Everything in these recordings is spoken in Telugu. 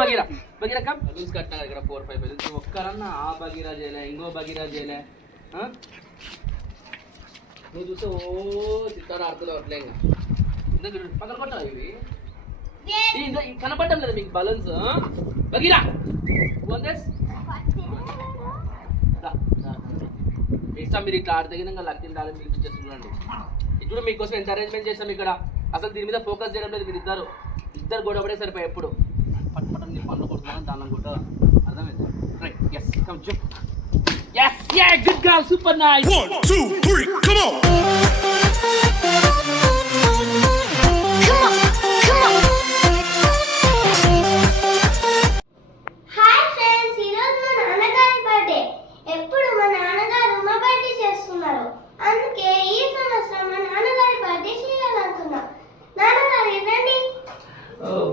బగీరా బగీరా కమ్ బలూన్స్ కట్టినా ఇక్కడ 4-5 బలూన్స్ ఒక్కరన్నా ఆ బగీరా చేయలే ఇంకో బగీరా చేయలే నువ్వు చూస్తే ఓ చిత్తాడు ఆడుతూ అట్లే పక్కన కొట్టాలి ఇవి కనపడటం లేదు మీకు బలూన్స్ బగీరా ఇష్టం మీరు ఇట్లా ఆడితే లక్కి టాలెంట్ మీకు చూడండి ఇప్పుడు మీకోసం ఎంత అరేంజ్మెంట్ చేస్తాం ఇక్కడ అసలు దీని మీద ఫోకస్ చేయడం లేదు మీరు ఇద్దరు గొడవపడే సరిపోయి ఎప్పుడు పట్టుపట్టం నీ పనులు కొడుతున్నాను దాని కూడా అర్థమైంది right yes come jump yes yeah good girl super nice 1 2 3 come on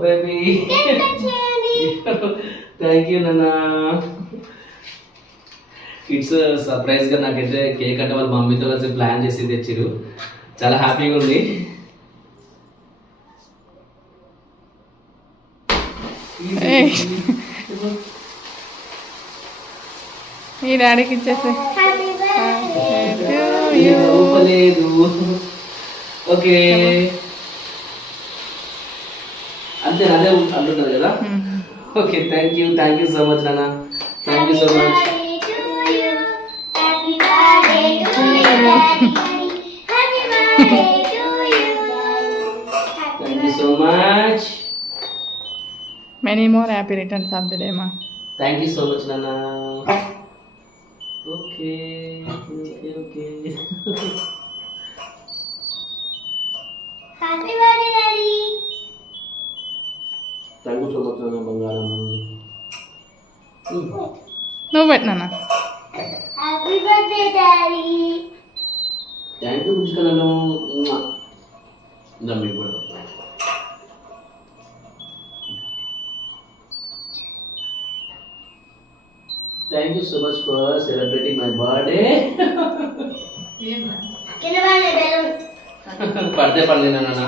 baby thank you nana it's a surprise గా నాకైతే కేక్ అంటే వాళ్ళ మమ్మీతో కలిసి ప్లాన్ చేసి తెచ్చిరు చాలా హ్యాపీగా ఉంది ఈ డాడీకి ఇచ్చేసి ఓకే అంతే అదే అంటున్నది కదా okay thank you so much నాన్న thank you so much thank you so much many more happy returns of the day మా థ్యాంక్ యూ సో మచ్ నాన్న okay okay happy birthday daddy thank you so much నాన్న బంగారం నువ్వు పెట్టినా happy birthday daddy thank you ముచ్చుకలను దమ్మి కూడా thank you so much for celebrating my birthday పడితే పడలేనా నాన్న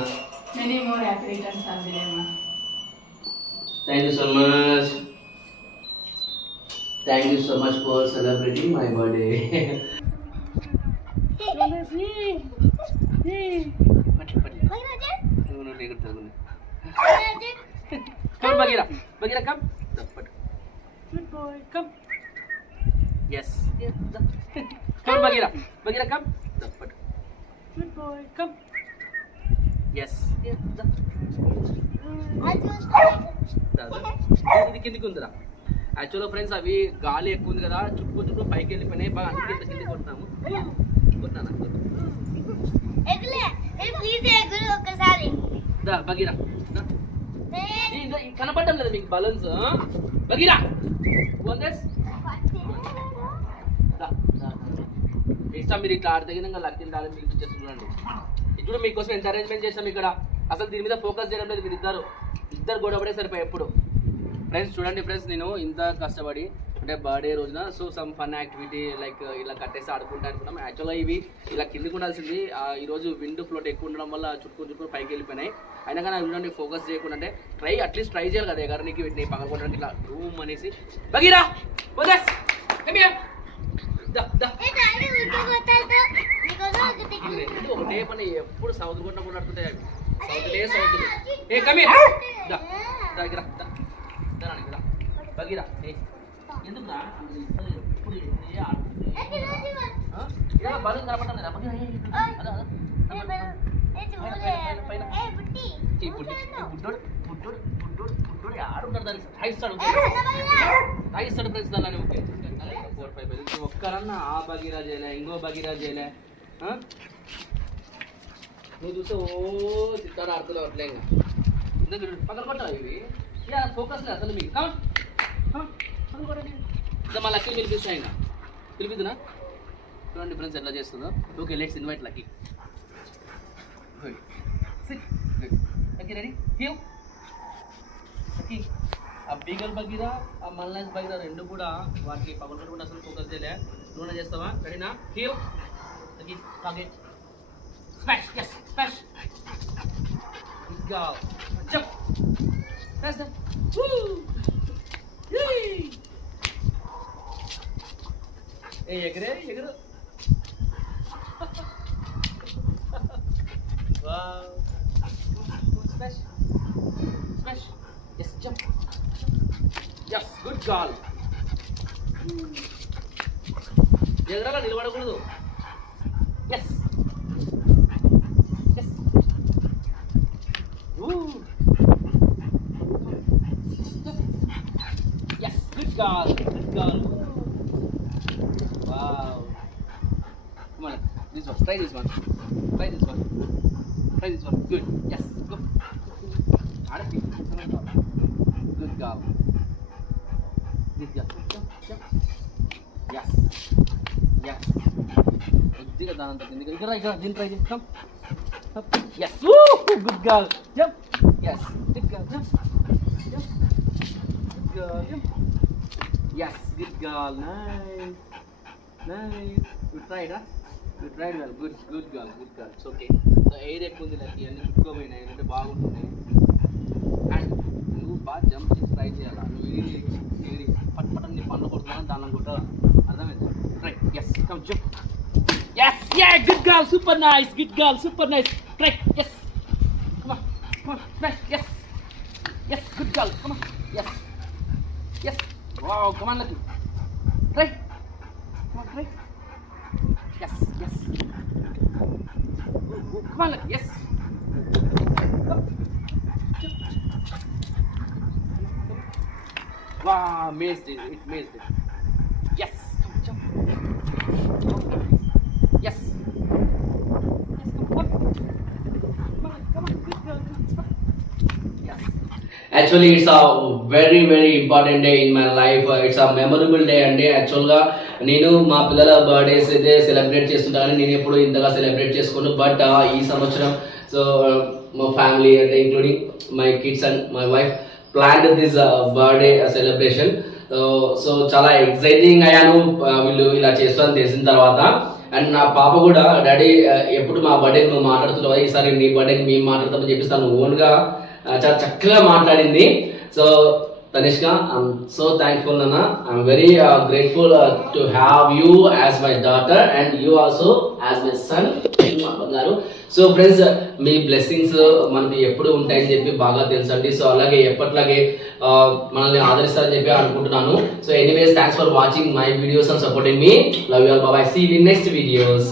many more happy returns of the day మా thank you so much thank you so much for celebrating my birthday come Bagheera Bagheera come good boy come yes come bagheera come good boy come yes ఇది కిందికి ఉందిరా యాక్చువల్గా ఫ్రెండ్స్ అవి గాలి ఎక్కువ ఉంది కదా చుట్టూ పైకి వెళ్ళిపోయినాయి బాగా అందుకే కిందికి కొడుతున్నాము బగీరా కనపడటం లేదు మీకు బలూన్స్ బగీరా ఇష్టం మీరు ఇట్లా ఆడితే లక్కి టాలెంట్ మీకు చూడండి ఇప్పుడు మీకోసం ఎంత అరేంజ్మెంట్ చేస్తాం ఇక్కడ అసలు దీని మీద ఫోకస్ చేయడం లేదు మీరు ఇద్దరు గొడవపడే సరిపోయి ఎప్పుడు ఫ్రెండ్స్ చూడండి ఫ్రెండ్స్ నేను ఇంత కష్టపడి అంటే బర్త్డే రోజున so some fun activity like ఇలా కట్టేసి ఆడుకుంటా అనుకున్నాం యాక్చువల్గా ఇవి ఇలా కిందికి ఉండాల్సింది ఈరోజు విండ్ ఫ్లోట్ ఎక్కువ ఉండడం వల్ల చుట్టుకొని పైకి వెళ్ళిపోయినాయి అయినా కానీ చూడండి ఫోకస్ చేయకుండా అంటే అట్లీస్ట్ ట్రై చేయాలి కదా ఎగర నీకు వీటిని పగలకొట్టడానికి ఇట్లా రూమ్ అనేసి బగీరా ఒకటే పని ఎప్పుడు సౌత్ కొట్టిన కొట్లాడుతుంటాయి సౌత్ బగీరా ఎందుకు ఎప్పుడు బలు కనపడటం లేదా బుడ్డోడు ఆడుంటారు దాన్ని తాగిస్తాడు ఫ్రెండ్స్ దాన్ని 4-5 బలూన్స్ ఒక్కరన్నా ఆ బగీరా చేయలే ఇంకో బగీరా చేయలే నువ్వు చూస్తే ఓ చిత్తాడు ఆడుతూ అట్లే పక్కన కొట్టాలి ఇవి ఫోకస్ లేదు అసలు మీకు మా లక్కీ పిలిపిస్తాయి ఇంకా పిలిపిద్దునా చూడండి ఫ్రెండ్స్ ఎట్లా చేస్తుందో okay let's invite lucky lucky ready lucky ఆ బీగల్ బగీరా ఆ మల్లాస్ బగీరా రెండు కూడా వాటికి పక్కన కూడా అసలు ఫోకస్ చేయలే నూనె చేస్తావా రెడీనా lucky target Smash. Yes. Smash. Good girl. Jump. Press them. Woo. Yay. Hey, ఎగరు. Wow. Smash. Smash. Yes, jump. Yes, good girl. ఎగరాల నిలబడకూడదు. Yes. Yes. Woo. Yes, good girl. Good girl. Wow. Come on, this one. Try this one. Try this one. Try this one. Good. Yes. Go. Good girl. Good girl. Jump. Jump. Yes. Yes. కొద్దిగా దానంత కిందకి ఇక్కడ దీన్ని ట్రై చేసి come yes woo good girl jump yes good girl jump good girl jump yes good girl nice you tried you tried well good girl it's okay so air ఎక్కువ ఉంది లైక్ ఇవన్నీ చుట్టుకోపోయినాయి అంటే బాగుంటున్నాయి అండ్ నువ్వు బాగా జంప్ చేసి ట్రై చేయాలా నువ్వు ఎగిరి పట్టుపట్టం నీ పనులు కొడుతున్నాను దాన్ని కొట్టాలా అర్థమైంది try yes come jump yes yeah good girl super nice try yes come on try yes good girl come on yes wow come on lucky try come on try yes come on lucky yes wow amazed it yes come jump yes actually it's a very important day in my life it's a memorable day అండి యాక్చువల్ గా నేను మా పిల్లల బర్త్డేస్ అయితే సెలబ్రేట్ చేస్తుంటాను నేను ఎప్పుడు ఇంతగా సెలబ్రేట్ చేసుకోను బట్ ఈ సంవత్సరం సో మా ఫ్యామిలీ అంటే including my kids and my wife planned this birthday celebration so చాలా ఎక్సైటింగ్ అయ్యాను వీళ్ళు ఇలా చేస్తారని తెలిసిన తర్వాత అండ్ నా పాప కూడా డాడీ ఎప్పుడు మా బర్త్డే నువ్వు మాట్లాడుతున్నావు ఈసారి నీ బర్త్డేకి మేము మాట్లాడతామని చెప్పేసి తను ఓన్గా చాలా చక్కగా మాట్లాడింది so Tanishka I'm so thankful నాన్న I'm very grateful to have you as my daughter and you also as my son బంగారు సో ఫ్రెండ్స్ మీ బ్లెస్సింగ్స్ మనకి ఎప్పుడు ఉంటాయని చెప్పి బాగా తెలుసండి సో అలాగే ఎప్పట్లాగే మనల్ని ఆదరిస్తారని చెప్పి అనుకుంటున్నాను so anyways thanks for watching my videos and supporting మీ love you all bye see you in next videos